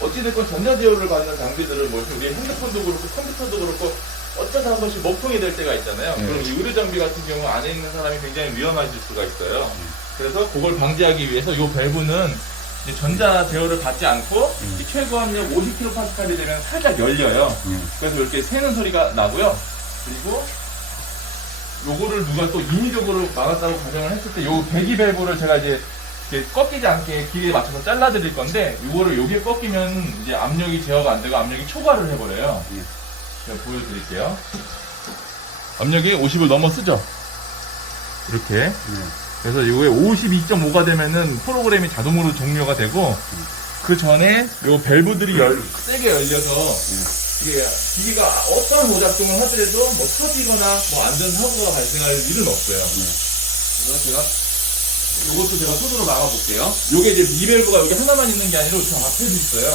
어찌됐건 전자제어를 받는 장비들을 뭐 우리 핸드폰도 그렇고 컴퓨터도 그렇고 어쩌다 한 번씩 먹통이 될 때가 있잖아요. 그럼 이 의료 장비 같은 경우 안에 있는 사람이 굉장히 위험해질 수가 있어요. 그래서 그걸 방지하기 위해서 이 밸브는 이제 전자 제어를 받지 않고 이 최고 압력 50kPa이 되면 살짝 열려요. 그래서 이렇게 새는 소리가 나고요. 그리고 요거를 누가 또 인위적으로 막았다고 가정을 했을 때 요 배기 밸브를 제가 이제 꺾이지 않게 길이에 맞춰서 잘라 드릴 건데 요거를 여기에 꺾이면 이제 압력이 제어가 안 되고 압력이 초과를 해버려요. 제가 보여드릴게요. 압력이 50을 넘어서죠? 이렇게. 그래서 이거에 52.5가 되면은 프로그램이 자동으로 종료가 되고, 그 전에 요 밸브들이 세게 열려서, 이게 기기가 어떠한 오작동을 하더라도 뭐 터지거나 뭐 안전사고가 발생할 일은 없어요. 그래서 제가 요것도 제가 손으로 막아볼게요. 요게 이제 이 밸브가 여기 하나만 있는 게 아니라 저 앞에도 있어요.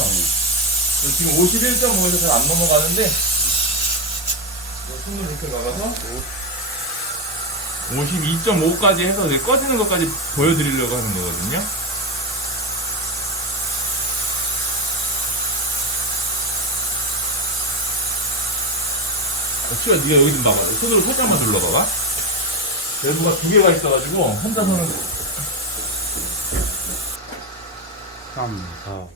지금 51.5에서 잘 안 넘어가는데, 손으로 이렇게 막아서 52.5까지 해서 꺼지는 것까지 보여드리려고 하는 거거든요. 수야, 네가 여기 좀 봐봐. 손으로 살짝만 눌러봐봐. 밸브가 두 개가 있어가지고 혼자서는 3, 4.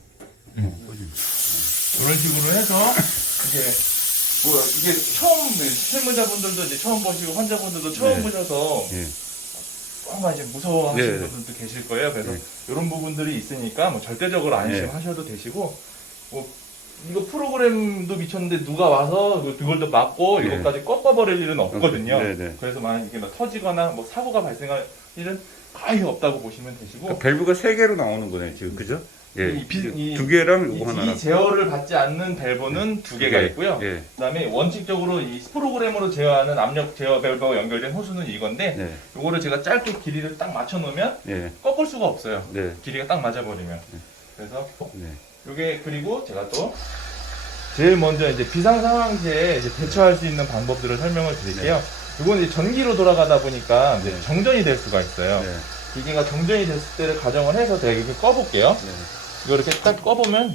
이런 식으로 해서 이게 처음 실무자분들도 이제 처음 보시고 환자분들도 처음 보셔서 뭔가 이제 무서워하시는 분들도 계실 거예요. 그래서 이런 부분들이 있으니까 뭐 절대적으로 안심하셔도 되시고, 뭐 이거 프로그램도 미쳤는데 누가 와서 그걸 또 막고 이것까지 꺾어버릴 일은 없거든요. 그래서 만약 이게 뭐 터지거나 뭐 사고가 발생할 일은 거의 없다고 보시면 되시고. 그러니까 밸브가 3개로 나오는 거네, 지금. 그죠? 이 2개랑 이거 하나랑. 이 제어를 받지 않는 밸브는 2개가 있고요. 그다음에 원칙적으로 이 프로그램으로 제어하는 압력 제어 밸브와 연결된 호수는 이건데, 요거를 제가 짧게 길이를 딱 맞춰 놓으면 꺾을 수가 없어요. 길이가 딱 맞아버리면. 그래서 요게, 그리고 제가 또 제일 먼저 이제 비상 상황 시에 이제 대처할 수 있는 방법들을 설명을 드릴게요. 이건 이제 전기로 돌아가다 보니까 정전이 될 수가 있어요. 기계가 정전이 됐을 때를 가정을 해서 제가 이렇게 꺼볼게요. 이거 이렇게 딱 꺼보면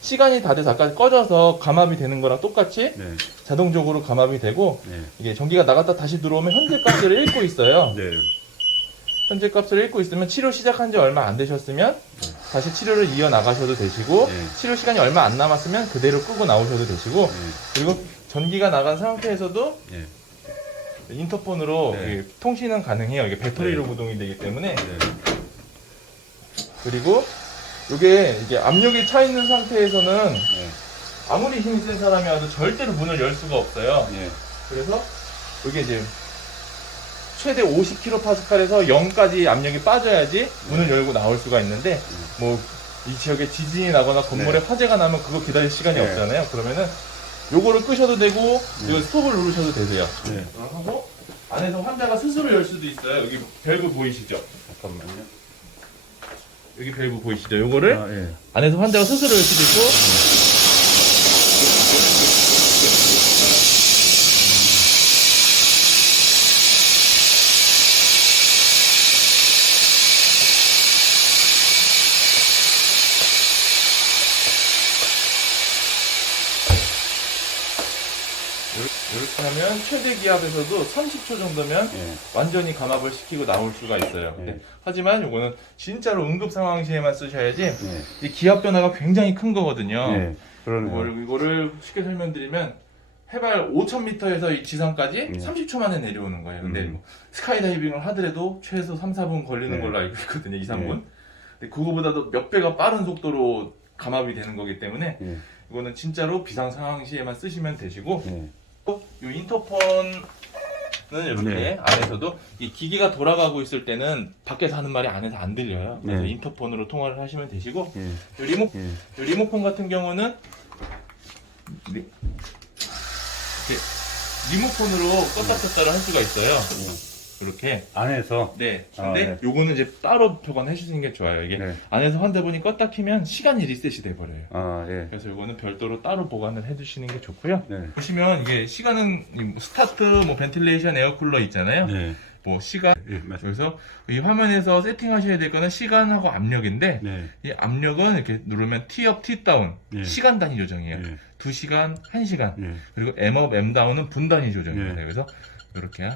시간이 다 돼서 아까 꺼져서 감압이 되는 거랑 똑같이 자동적으로 감압이 되고, 이게 전기가 나갔다 다시 들어오면 현재 값을 읽고 있어요. 현재 값을 읽고 있으면 치료 시작한 지 얼마 안 되셨으면 다시 치료를 이어나가셔도 되시고, 치료 시간이 얼마 안 남았으면 그대로 끄고 나오셔도 되시고, 그리고 전기가 나간 상태에서도 인터폰으로 통신은 가능해요. 이게 배터리로 구동이 되기 때문에. 그리고 이게 압력이 차 있는 상태에서는 아무리 힘이 센 사람이 와도 절대로 문을 열 수가 없어요. 그래서 이게 이제 최대 50kPa에서 0까지 압력이 빠져야지 문을 열고 나올 수가 있는데, 뭐 이 지역에 지진이 나거나 건물에 화재가 나면 그거 기다릴 시간이 없잖아요. 그러면은 요거를 끄셔도 되고, 이거 스톱을 누르셔도 되세요. 하고 안에서 환자가 스스로 열 수도 있어요. 여기 밸브 보이시죠? 잠깐만요. 여기 밸브 보이시죠? 요거를 안에서 환자가 스스로 열 수도 있고, 이렇게 하면 최대 기압에서도 30초 정도면 완전히 감압을 시키고 나올 수가 있어요. 하지만 이거는 진짜로 응급 상황 시에만 쓰셔야지, 이 기압 변화가 굉장히 큰 거거든요. 이거를 쉽게 설명드리면 해발 5,000m에서 이 지상까지 30초 만에 내려오는 거예요. 근데 뭐 스카이다이빙을 하더라도 최소 3, 4분 걸리는 걸로 알고 있거든요. 2, 3분. 근데 그거보다도 몇 배가 빠른 속도로 감압이 되는 거기 때문에 이거는 진짜로 비상 상황 시에만 쓰시면 되시고, 이 인터폰은 이렇게 안에서도 이 기기가 돌아가고 있을 때는 밖에서 하는 말이 안에서 안 들려요. 그래서 인터폰으로 통화를 하시면 되시고, 이 리모컨 같은 경우는 이렇게 리모컨으로 껐다 켰다를 할 수가 있어요. 이렇게 안에서. 근데 요거는 이제 따로 보관해 주시는 게 좋아요. 이게 안에서 환자분이 껐다 키면 시간이 리셋이 돼 버려요. 그래서 요거는 별도로 따로 보관을 해 주시는 게 좋고요. 보시면 이게 시간은 스타트, 뭐 벤틸레이션, 에어쿨러 있잖아요. 뭐 시간. 예, 맞습니다. 그래서 이 화면에서 세팅하셔야 될 거는 시간하고 압력인데 네. 이 압력은 이렇게 누르면 T업, T다운 예. 시간 단위 조정이에요. 예. 2시간, 1시간. 예. 그리고 M업, M다운은 분 단위 조정입니다. 예. 그래서 이렇게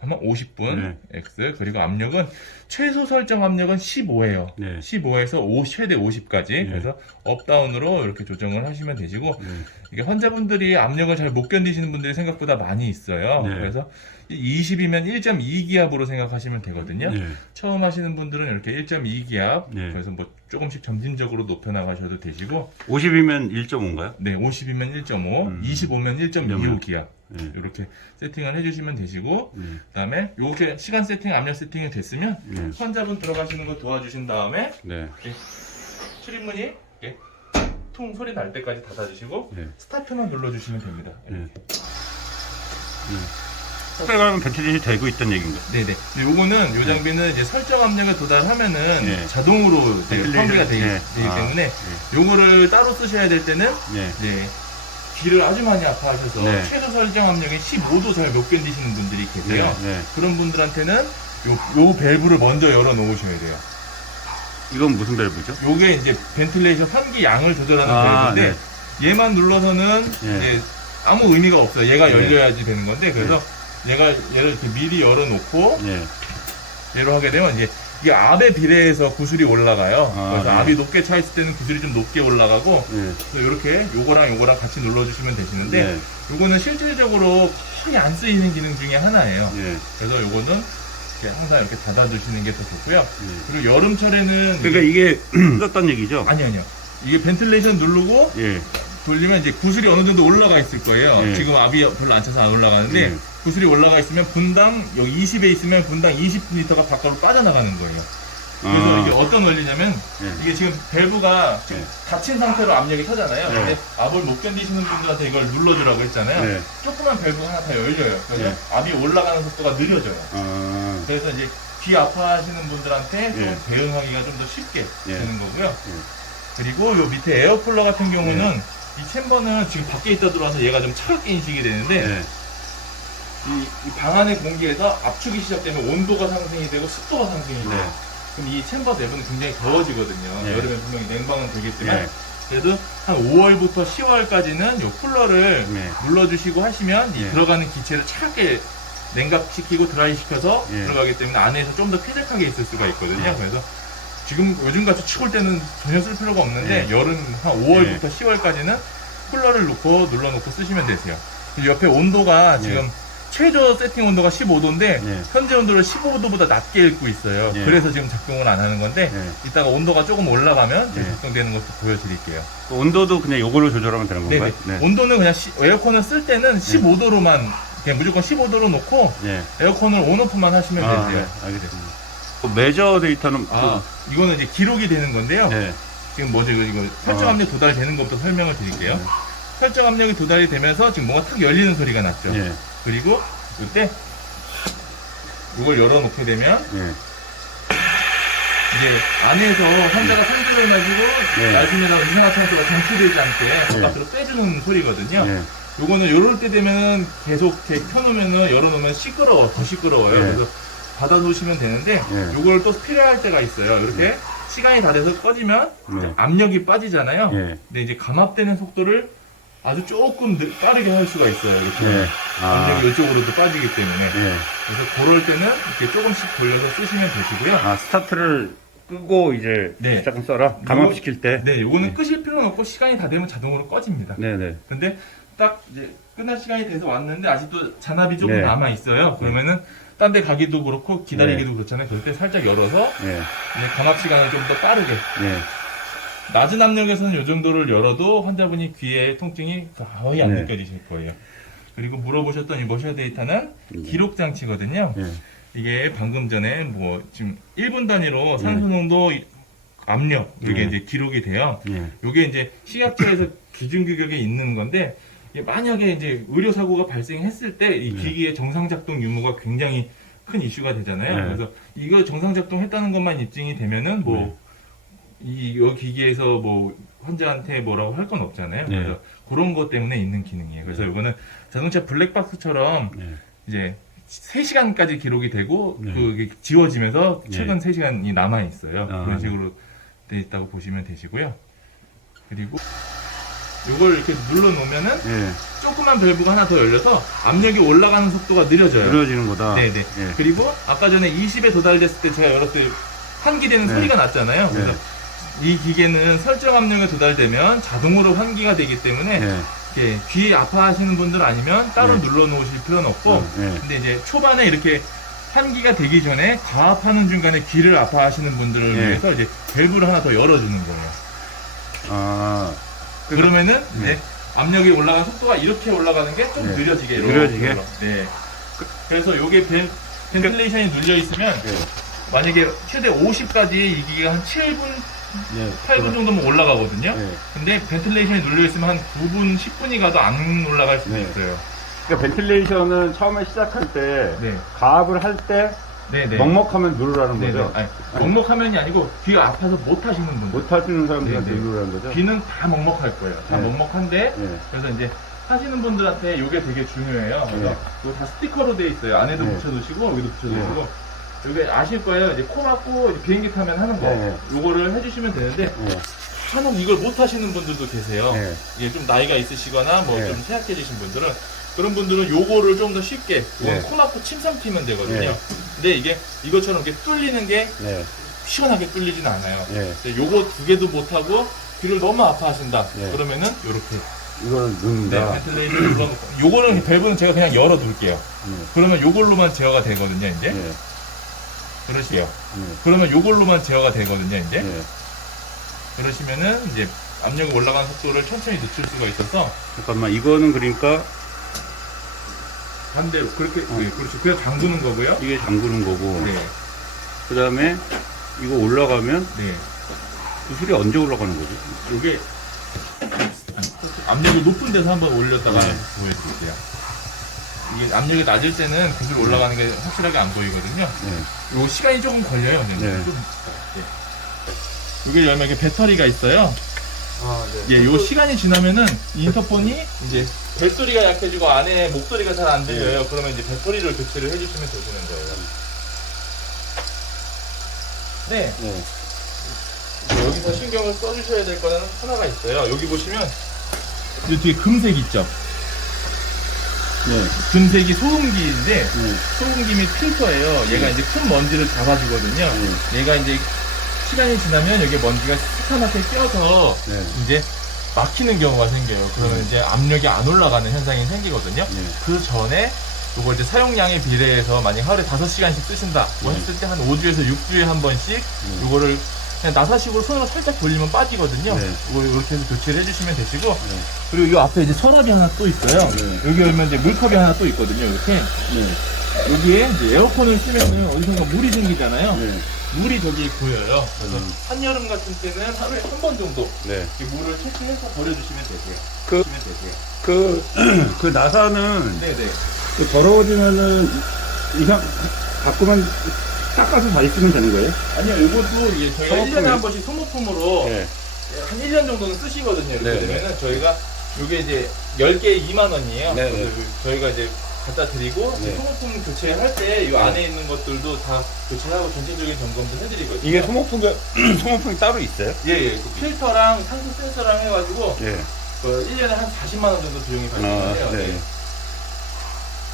하면 50분 네. X. 그리고 압력은 최소 설정 압력은 15예요. 네. 15에서 최대 50까지. 그래서 업다운으로 이렇게 조정을 하시면 되시고 네. 이게 환자분들이 압력을 잘 못 견디시는 분들이 생각보다 많이 있어요. 네. 그래서 20이면 1.2기압으로 생각하시면 되거든요. 네. 처음 하시는 분들은 이렇게 1.2기압 네. 그래서 뭐 조금씩 점진적으로 높여 나가셔도 되시고 50이면 1.5인가요? 네, 50이면 1.5, 25면 1.25기압 네. 이렇게 세팅을 해주시면 되시고 네. 그다음에 요렇게 시간 세팅, 압력 세팅이 됐으면 네. 환자분 들어가시는 거 도와주신 다음에 네. 이렇게 출입문이 이렇게 퉁 소리 날 때까지 닫아주시고 네. 스타트만 눌러주시면 됩니다. 네. 스펙하면 벤틸레이션이 되고 있다는 얘기인가요? 네네. 요거는 요 장비는 이제 설정 압력에 도달하면은 네. 자동으로 이제 벤틸레이션, 환기가 되기 네. 때문에 요거를 따로 쓰셔야 될 때는 네. 이제 귀를 아주 많이 아파하셔서 네. 최소 설정 압력이 15도 잘 못 견디시는 분들이 계세요. 네. 그런 분들한테는 요 밸브를 먼저 열어 놓으셔야 돼요. 이건 무슨 밸브죠? 요게 이제 벤틸레이션 환기 양을 조절하는 아, 밸브인데 얘만 눌러서는 네. 이제 아무 의미가 없어요. 얘가 네. 열려야지 되는 건데 그래서 얘를 이렇게 미리 열어놓고 네. 얘로 하게 되면 이제 이게 압에 비례해서 구슬이 올라가요. 아, 그래서 네. 압이 높게 차 있을 때는 구슬이 좀 높게 올라가고 네. 그래서 이렇게 요거랑 같이 눌러주시면 되시는데 네. 요거는 실질적으로 거의 안 쓰이는 기능 중에 하나예요. 네. 그래서 요거는 이렇게 항상 이렇게 닫아주시는 게 더 좋고요. 네. 그리고 여름철에는 그러니까 이게 떴단 얘기죠? 아니요. 이게 벤틸레이션 누르고 예. 돌리면 이제 구슬이 어느 정도 올라가 있을 거예요. 네. 지금 압이 별로 안 차서 안 올라가는데 네. 구슬이 올라가 있으면 분당 여기 20에 있으면 분당 20리터가 바깥으로 빠져나가는 거예요. 그래서 이게 어떤 원리냐면 네. 이게 지금 밸브가 지금 네. 닫힌 상태로 압력이 타잖아요. 네. 근데 압을 못 견디시는 분들한테 이걸 눌러주라고 했잖아요. 네. 조그만 밸브가 하나 다 열려요. 그래서 네. 압이 올라가는 속도가 느려져요. 아. 그래서 이제 귀 아파하시는 분들한테 좀 네. 대응하기가 좀 더 쉽게 네. 되는 거고요. 그리고 요 밑에 에어쿨러 같은 경우는 네. 이 챔버는 지금 밖에 있다 들어와서 얘가 좀 차갑게 인식이 되는데 네. 이 방 안의 공기에서 압축이 시작되면 온도가 상승이 되고 습도가 상승이 돼요. 네. 그럼 이 챔버 내부는 굉장히 더워지거든요. 네. 여름에 분명히 냉방은 되겠지만 네. 그래도 한 5월부터 10월까지는 요 쿨러를 네. 눌러주시고 하시면 이 네. 들어가는 기체를 차갑게 냉각시키고 드라이시켜서 네. 들어가기 때문에 안에서 좀 더 쾌적하게 있을 수가 있거든요. 네. 그래서 지금 요즘같이 추울 때는 전혀 쓸 필요가 없는데 네. 여름 한 5월부터 10월까지는 쿨러를 눌러놓고 쓰시면 되세요. 그리고 옆에 온도가 네. 지금 최저 세팅 온도가 15도인데 네. 현재 온도를 15도보다 낮게 읽고 있어요. 네. 그래서 지금 작동을 안 하는 건데 네. 이따가 온도가 조금 올라가면 네. 작동되는 것도 보여드릴게요. 그 온도도 그냥 요걸로 조절하면 되는 네네. 건가요? 온도는 그냥 에어컨을 쓸 때는 15도로만 그냥 무조건 15도로 놓고 네. 에어컨을 온오프만 하시면 아, 되세요. 네. 알겠습니다. 그 매저 데이터는 이거는 이제 기록이 되는 건데요. 네. 지금 뭐죠? 이거 설정 압력 도달되는 것부터 설명을 드릴게요. 네. 설정 압력이 도달이 되면서 지금 뭔가 탁 열리는 소리가 났죠. 네. 그리고 이때 이걸 열어놓게 되면 네. 이제 안에서 환자가 상주를 마시고 네. 나중에나 이산화탄소가 정취되지 않게 네. 바깥으로 빼주는 소리거든요. 네. 요거는 요럴 때 되면 계속 이렇게 켜놓으면은 열어놓으면 더 시끄러워요. 네. 그래서 닫아놓으시면 되는데 네. 요걸 또 필요할 때가 있어요. 이렇게 시간이 다 돼서 꺼지면 네. 압력이 빠지잖아요. 네. 근데 이제 감압되는 속도를 아주 조금 빠르게 할 수가 있어요. 이렇게 네. 압력이 이쪽으로도 빠지기 때문에 네. 그래서 그럴 때는 이렇게 조금씩 돌려서 쓰시면 되시고요. 아, 스타트를 끄고 이제 네. 시작은 써라. 감압시킬 때. 네, 요거는 끄실 필요는 없고 시간이 다 되면 자동으로 꺼집니다. 네네. 근데 딱 이제 끝날 시간이 돼서 왔는데 아직도 잔압이 조금 네. 남아 있어요. 그러면은 딴 데 가기도 그렇고 기다리기도 그렇잖아요. 그럴 때 살짝 열어서 네. 이제 감압 시간을 좀 더 빠르게 네. 낮은 압력에서는 이 정도를 열어도 환자분이 귀에 통증이 거의 안 네. 느껴지실 거예요. 그리고 물어보셨던 이 모셔 데이터는 네. 기록 장치거든요. 네. 이게 방금 전에 뭐 지금 1분 단위로 산소 농도, 압력 이게 네. 이제 기록이 돼요. 네. 이게 이제 식약처에서 기준 규격에 있는 건데 이게 만약에 이제 의료 사고가 발생했을 때 이 네. 기기의 정상 작동 유무가 굉장히 큰 이슈가 되잖아요. 네. 그래서 이거 정상 작동했다는 것만 입증이 되면은 뭐 네. 이 기기에서 뭐 환자한테 뭐라고 할 건 없잖아요. 네. 그래서 그런 것 때문에 있는 기능이에요. 그래서 네. 이거는 자동차 블랙박스처럼 네. 이제 3시간까지 기록이 되고 네. 그게 지워지면서 네. 최근 3시간이 남아 있어요. 아, 그런 네. 식으로 돼 있다고 보시면 되시고요. 그리고 이걸 이렇게 눌러 놓으면은 예. 조그만 밸브가 하나 더 열려서 압력이 올라가는 속도가 느려져요. 늘어지는 거다. 네네. 예. 그리고 아까 전에 20에 도달됐을 때 제가 열었을 때 환기되는 네. 소리가 났잖아요. 그래서 네. 이 기계는 설정 압력에 도달되면 자동으로 환기가 되기 때문에 예. 이렇게 귀 아파하시는 분들 아니면 따로 네. 눌러 놓으실 필요는 없고 예. 근데 이제 초반에 이렇게 환기가 되기 전에 과압하는 중간에 귀를 아파하시는 분들을 네. 위해서 이제 밸브를 하나 더 열어주는 거예요. 아. 그러면은 네. 이제 압력이 올라가는 속도가 이렇게 올라가는 게 좀 네. 느려지게 이렇게 느려지게? 올라- 네. 그래서 요게 벤틸레이션이 눌려 있으면 예. 만약에 최대 50까지 이 기계가 한 7분, 예. 8분 정도면 올라가거든요. 예. 근데 벤틸레이션이 눌려 있으면 한 9분, 10분이 가도 안 올라갈 수도 네. 있어요. 그러니까 벤틸레이션은 처음에 시작할 때 네. 가압을 할 때 네네. 먹먹하면 누르라는 네네. 거죠. 아니, 먹먹하면이 아니고 귀가 아파서 못 하시는 분들. 못 하시는 사람들한테 네네. 누르라는 거죠. 귀는 다 먹먹할 거예요. 다 네. 먹먹한데 예. 그래서 이제 하시는 분들한테 이게 되게 중요해요. 그래서 네. 이거 다 스티커로 돼 있어요. 안에도 네. 붙여두시고 여기도 붙여두시고 이게 아실 거예요. 이제 코 막고 이제 비행기 타면 하는 거. 네. 요거를 해주시면 되는데 예. 간혹 이걸 못 하시는 분들도 계세요. 예. 이게 좀 나이가 있으시거나 뭐 네. 좀 쇠약해지신 분들은 그런 분들은 요거를 좀 더 쉽게 이건 네. 코 막고 침 삼키면 되거든요. 네. 근데 이게 이것처럼 이렇게 뚫리는 게 네. 시원하게 뚫리진 않아요. 예. 근데 요거 두 개도 못 하고 귀를 너무 아파하신다. 네. 그러면은 요렇게 이거는 넣는다. 벤틸레이션 눌러놓고 요거는 밸브는 제가 그냥 열어 둘게요. 그러면 요걸로만 제어가 되거든요, 이제. 예. 그러시게요. 예. 그러면 요걸로만 제어가 되거든요, 이제. 예. 그러시면은 이제 압력이 올라가는 속도를 천천히 늦출 수가 있어서 잠깐만, 이거는 그러니까 반대로 그렇게 네, 그렇죠. 그냥 잠그는 거고요. 이게 잠그는 거고, 네, 그 다음에 이거 올라가면 네. 그 술이 언제 올라가는 거지? 요게 압력이 높은 데서 한번 올렸다가 네. 보여드릴게요. 이게 압력이 낮을 때는 구슬 올라가는 게 확실하게 안 보이거든요. 네. 요 시간이 조금 걸려요. 네. 이게 열면 이게 배터리가 있어요. 아, 네. 예, 요 시간이 지나면은 인터폰이 이제 벨소리가 약해지고 안에 목소리가 잘 안 들려요. 그러면 이제 배터리를 교체를 해주시면 되시는 거예요. 네, 네. 여기서 신경을 써주셔야 될 거는 하나가 있어요. 여기 보시면 이 뒤에 금색 있죠? 네. 금색이 소음기인데 네. 소음기 및 필터예요. 얘가 이제 큰 먼지를 잡아주거든요. 얘가 이제 시간이 지나면 여기 먼지가 새카맣게 껴서 네. 이제 막히는 경우가 생겨요. 그러면 이제 압력이 안 올라가는 현상이 생기거든요. 네. 그 전에 요거 이제 사용량에 비례해서 만약 하루에 5시간씩 쓰신다 뭐 네. 했을 때 한 5주에서 6주에 한 번씩 요거를 그냥 나사식으로 손으로 살짝 돌리면 빠지거든요. 네. 이거 이렇게 해서 교체를 해주시면 되시고 네. 그리고 요 앞에 이제 서랍이 하나 또 있어요. 네. 여기 열면 이제 물컵이 하나 또 있거든요. 이렇게 네. 여기에 이제 에어컨을 쓰면은 어디선가 물이 생기잖아요. 네. 물이 저기 보여요. 그래서 한여름 같은 때는 하루에 한 번 정도 네. 이 물을 채취해서 버려주시면 되고요. 그- 주시면 되고요. 그 나사는 네네. 그 더러워지면은 이상 바꾸면 닦아서 다시 쓰면 되는 거예요? 아니요, 이것도 이게 저희가 소모품이요? 1년에 한 번씩 소모품으로 네. 한 1년 정도는 쓰시거든요. 이렇게 네네. 되면은 저희가 요게 이제 10개에 2만 원이에요. 네네. 그래서 저희가 이제 갖다 드리고 네. 소모품 교체할 때 이 안에 있는 것들도 다 교체하고 전체적인 점검도 해드리거든요. 이게 소모품이 따로 있어요? 예, 예. 그 필터랑 산소 센서랑 해가지고 예. 그 1년에 한 40만 원 정도 비용이 발생해요. 네.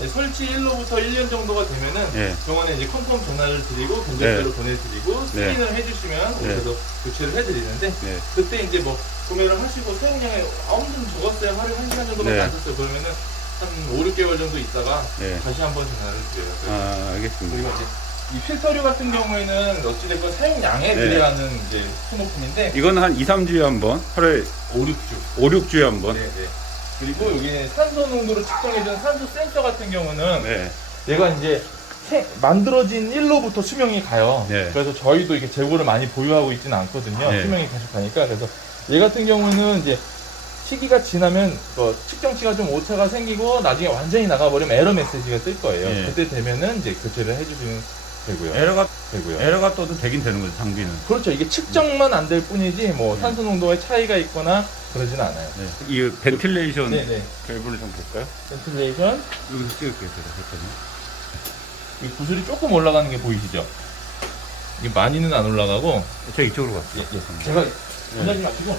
네, 설치 일로부터 1년 정도가 되면은 예. 병원에 이제 컨펌 전화를 드리고 견적대로 네. 보내드리고 네. 스크린을 해주시면 네. 그래서 교체를 해드리는데 네. 그때 이제 뭐 구매를 하시고 사용량이 엄청 적었어요. 하루에 1시간 정도밖에 네. 안 썼어요. 그러면은 한 5, 6개월 정도 있다가 네. 다시 한번 전화를 드려요. 아, 알겠습니다. 그리고 이제 이 필터류 같은 경우에는 어찌됐건 사용량에 네. 비례하는 이제 소모품인데 이건 한 2, 3주에 한 번, 하루에 5, 6주 5, 6주에 한 번. 네, 네. 그리고 여기 산소 농도를 측정해주는 산소 센서 같은 경우는 네. 얘가 이제 만들어진 일로부터 수명이 가요. 네. 그래서 저희도 이렇게 재고를 많이 보유하고 있지는 않거든요. 네. 수명이 계속 가니까. 그래서 얘 같은 경우는 이제 시기가 지나면 측정치가 좀 오차가 생기고 나중에 완전히 나가버리면 에러 메시지가 뜰 거예요. 네. 그때 되면은 이제 교체를 해주시면 되고요. 되고요. 에러가 떠도 되긴 되는 거죠, 장비는. 그렇죠. 이게 측정만 안 될 뿐이지 뭐 네. 산소 농도의 차이가 있거나 그러진 않아요. 네. 이 벤틸레이션 네네. 밸브를 좀 볼까요? 벤틸레이션. 여기서 찍을게요, 제가. 잠깐만요. 이 구슬이 조금 올라가는 게 보이시죠? 이게 많이는 안 올라가고 저 이쪽으로 갔어요. 제가 전화지 마시고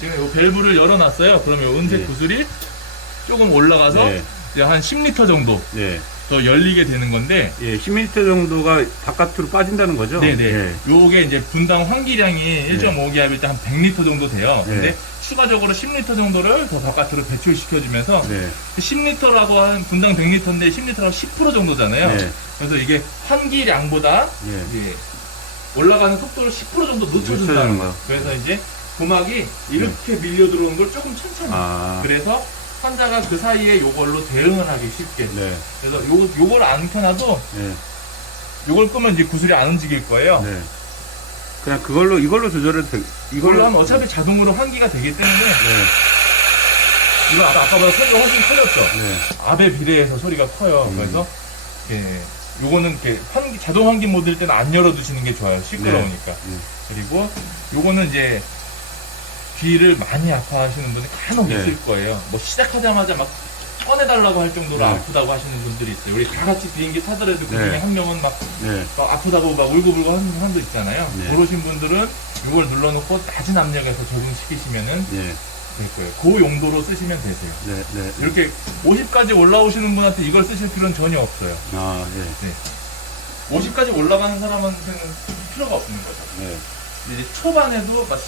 지금 이 밸브를 열어놨어요. 그러면 이 은색 네. 구슬이 조금 올라가서 네. 이제 한 10리터 정도 네. 더 열리게 되는 건데 예, 10m 정도가 바깥으로 빠진다는 거죠? 네네. 예. 요게 이제 분당 환기량이 1.5기압일 때 한 100리터 정도 돼요. 네. 근데 추가적으로 10리터 정도를 더 바깥으로 배출시켜주면서 네. 10리터라고 한 분당 100리터인데 10리터라고 10% 정도잖아요. 네. 그래서 이게 환기량보다 예. 이제 올라가는 속도를 10% 정도 늦춰주는 늦춰준다는 거야. 거예요. 그래서 이제 고막이 이렇게 밀려 들어온 걸 조금 천천히. 아. 그래서 환자가 그 사이에 요걸로 대응을 하기 쉽게. 네. 그래서 요걸 안 켜놔도 네. 요걸 끄면 이제 구슬이 안 움직일 거예요. 네. 그냥 이걸로 조절해도 돼. 이걸로 하면 어차피 자동으로 환기가 되기 때문에 네. 이거 아까보다 소리가 훨씬 커졌죠. 네. 압에 비례해서 소리가 커요. 그래서 요거는 이렇게 자동 환기 모드일 때는 안 열어두시는 게 좋아요. 시끄러우니까. 그리고 요거는 이제 귀를 많이 아파하시는 분이 간혹 네. 있을 거예요. 뭐 시작하자마자 막 꺼내달라고 할 정도로 네. 아프다고 하시는 분들이 있어요. 우리 다 같이 비행기 타더라도 그 중에 네. 한 명은 막 네. 아프다고 막 울고불고 하는 사람도 있잖아요. 네. 그러신 분들은 이걸 눌러놓고 낮은 압력에서 적용시키시면은 네. 될 거예요. 그 용도로 쓰시면 되세요. 네. 네. 이렇게 50까지 올라오시는 분한테 이걸 쓰실 필요는 전혀 없어요. 아, 네. 50까지 올라가는 사람한테는 필요가 없는 거죠. 네. 근데 이제 초반에도 막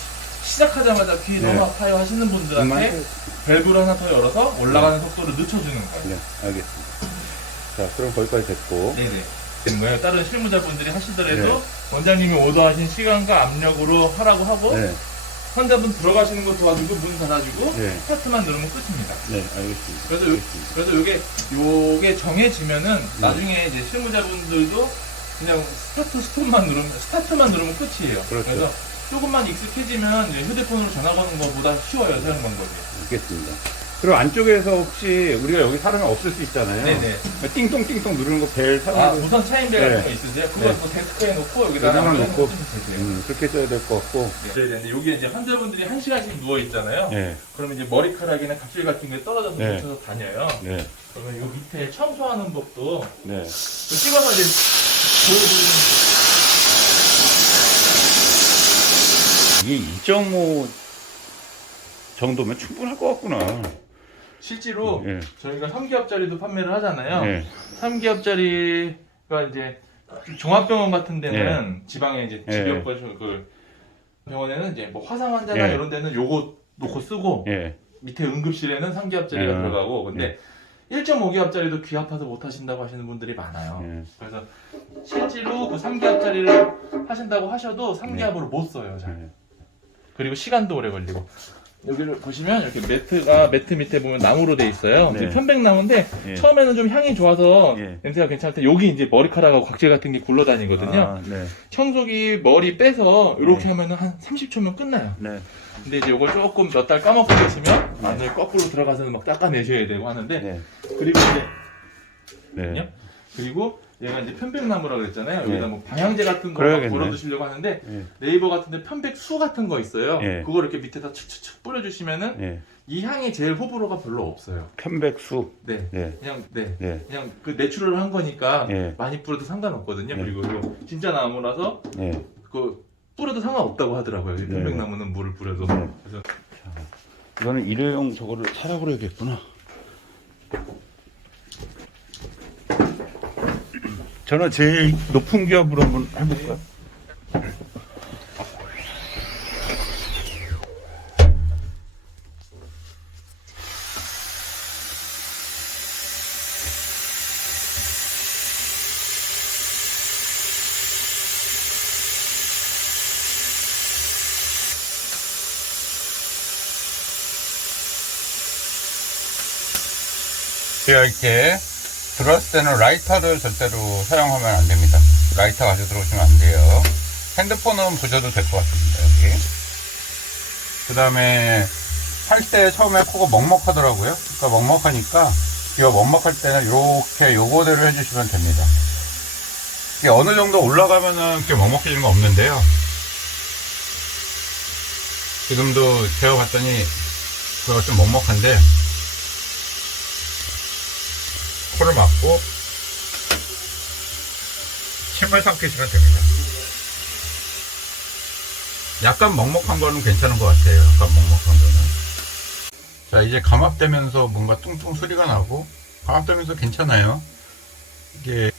시작하자마자 귀 네. 너무 아파요 하시는 분들한테 밸브를 하나 더 열어서 올라가는 속도를 늦춰주는 거예요. 네, 알겠습니다. 자, 그럼 거기까지 됐고. 네네. 되는 거예요. 다른 실무자분들이 하시더라도 네. 원장님이 오더하신 시간과 압력으로 하라고 하고 네. 환자분 들어가시는 거 도와주고 문 닫아주고 네. 스타트만 누르면 끝입니다. 네, 알겠습니다. 그래서 요게 정해지면은 나중에 이제 실무자분들도 그냥 스타트만 누르면 끝이에요. 그렇죠. 래서 조금만 익숙해지면 이제 휴대폰으로 전화 거는 것보다 쉬워요, 사용 방법이. 알겠습니다. 그리고 안쪽에서 혹시 우리가 여기 사람이 없을 수 있잖아요. 네네. 띵동띵동 누르는 거 벨 아, 사람이 무선 차인벨 네. 같은 거 있으세요? 그거 네. 뭐 데스크에 놓고 여기다가 여기다가 놓고. 쓰시면 되세요. 그렇게 써야 될 것 같고. 네, 근데 여기 이제 환자분들이 1시간씩 누워 있잖아요. 네. 그러면 이제 머리카락이나 각질 같은 게 떨어져서 네. 묻혀서 다녀요. 네. 그러면 요 밑에 청소하는 법도 네. 찍어서 이제 보여드리는. 이게 2.5 정도면 충분할 것 같구나. 실제로 예. 저희가 3기압짜리도 판매를 하잖아요. 네. 3기압짜리가 이제 종합병원 같은 데는 지방에 이제 예. 집약과 그 병원에는 이제 뭐 화상 환자나 예. 이런 데는 요거 놓고 쓰고 예. 밑에 응급실에는 3기압짜리가 예. 들어가고 근데 1.5기압짜리도 귀 아파서 못 하신다고 하시는 분들이 많아요. 예. 그래서 실제로 그 3기압짜리를 하신다고 하셔도 3기압으로 못 써요. 잘. 예. 그리고 시간도 오래 걸리고. 여기를 보시면 이렇게 매트 밑에 보면 나무로 돼 있어요. 네. 편백나무인데 예. 처음에는 좀 향이 좋아서 예. 냄새가 괜찮을 때 여기 이제 머리카락하고 각질 같은 게 굴러다니거든요. 아, 네. 청소기 머리 빼서 이렇게 네. 하면은 한 30초면 끝나요. 네. 근데 이제 이걸 조금 몇 달 까먹고 계시면 안을 거꾸로 들어가서 막 닦아내셔야 되고 하는데 네. 그리고 이제 네. 그리고 얘가 이제 편백나무라고 그랬잖아요. 네. 여기다 뭐 방향제 같은 거 그래야겠네. 걸어두시려고 하는데 예. 네이버 같은데 편백수 같은 거 있어요. 네. 그걸 이렇게 밑에다 촥촥촥 뿌려주시면은 예. 이 향이 제일 호불호가 별로 없어요. 편백수. 네. 네. 그냥 네. 그냥 그 내추럴한 거니까 네. 많이 뿌려도 상관없거든요. 네. 그리고 이거 진짜 나무라서 네. 그 뿌려도 상관없다고 하더라고요. 이 편백나무는 물을 뿌려도. 네. 그래서 이거는 일회용 저거를 사라 그래야겠구나. 저는 제일 높은 기압으로 한번 해볼까요? 제가 이렇게 들어왔을 때는 라이터를 절대로 사용하면 안 됩니다. 라이터 가지고 들어오시면 안 돼요. 핸드폰은 보셔도 될 것 같습니다. 여기. 그 다음에 할 때 처음에 코가 먹먹하더라고요. 그러니까 먹먹하니까 이거 먹먹할 때는 이렇게 요거대로 해주시면 됩니다. 이게 어느 정도 올라가면은 이렇게 먹먹해지는 건 없는데요. 지금도 제가 봤더니 그거 좀 먹먹한데 코를 막고 침을 삼키시면 됩니다. 약간 먹먹한 거는 괜찮은 것 같아요. 약간 먹먹한 거는. 자, 이제 감압되면서 뭔가 뚱뚱 소리가 나고, 감압되면서 괜찮아요. 이게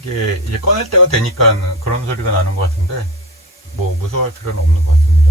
이제 꺼낼 때가 되니까 그런 소리가 나는 것 같은데, 뭐 무서워할 필요는 없는 것 같습니다.